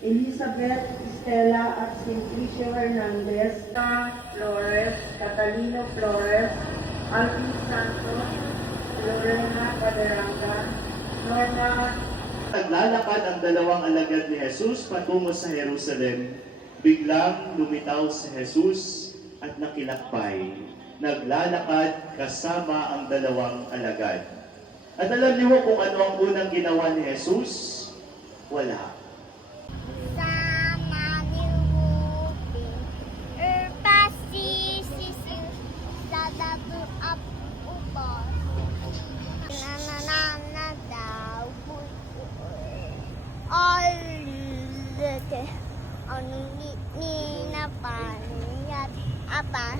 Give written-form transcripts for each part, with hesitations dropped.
Elizabeth Estela at Simplicio Hernandez, Flores, Catalino Flores, Alvin Santos, Lorena Caderanga, Norma. Naglalakad ang dalawang alagad ni Jesus patungo sa Jerusalem. Biglang lumitaw si Jesus at nakilakbay. Naglalakad kasama ang dalawang alagad. At alam niyo kung ano ang unang ginawa ni Jesus? Wala. Apa?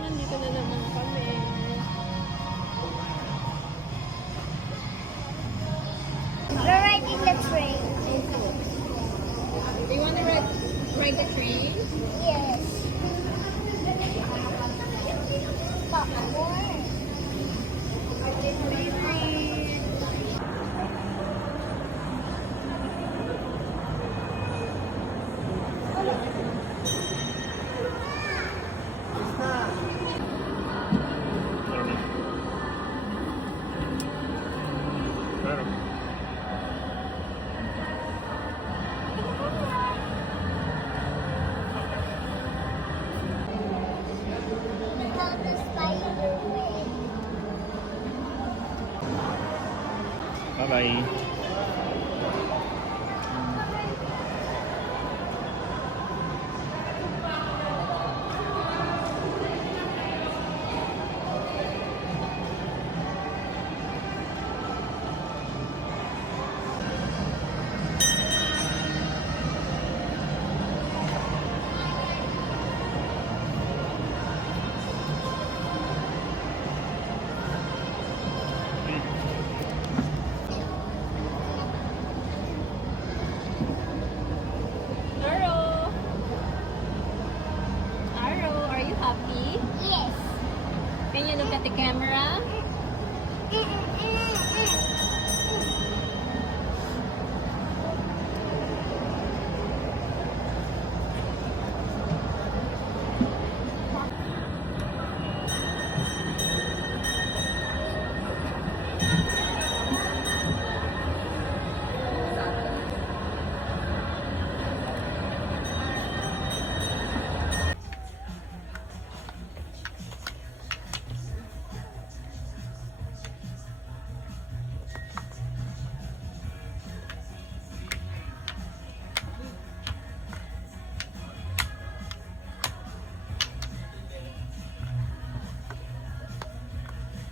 Nandito na naman kami. We're riding the train. Do you want to ride the train? Yes. Popcorn. Bye-bye. Yes. Can you look at the camera?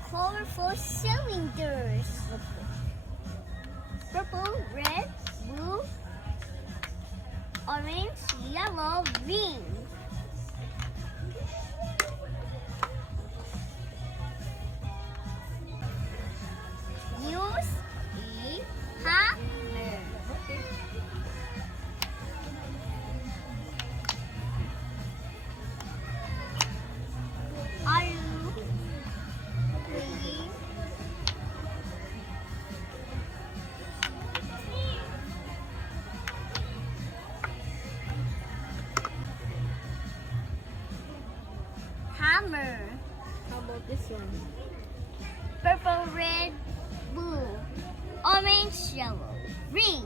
Colorful cylinders. Purple, red, blue, orange, yellow, green. Use a hammer. Are you green? Hammer. How about this one? Purple, red, blue, orange, yellow, green.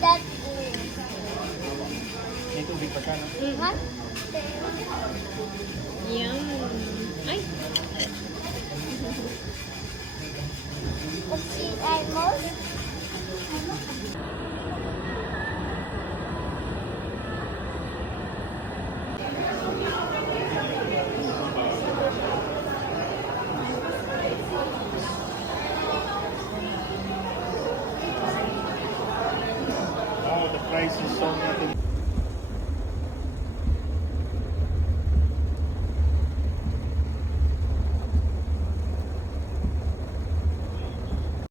That May tubig pa siya, no? what? Yum. Ay, What's the most?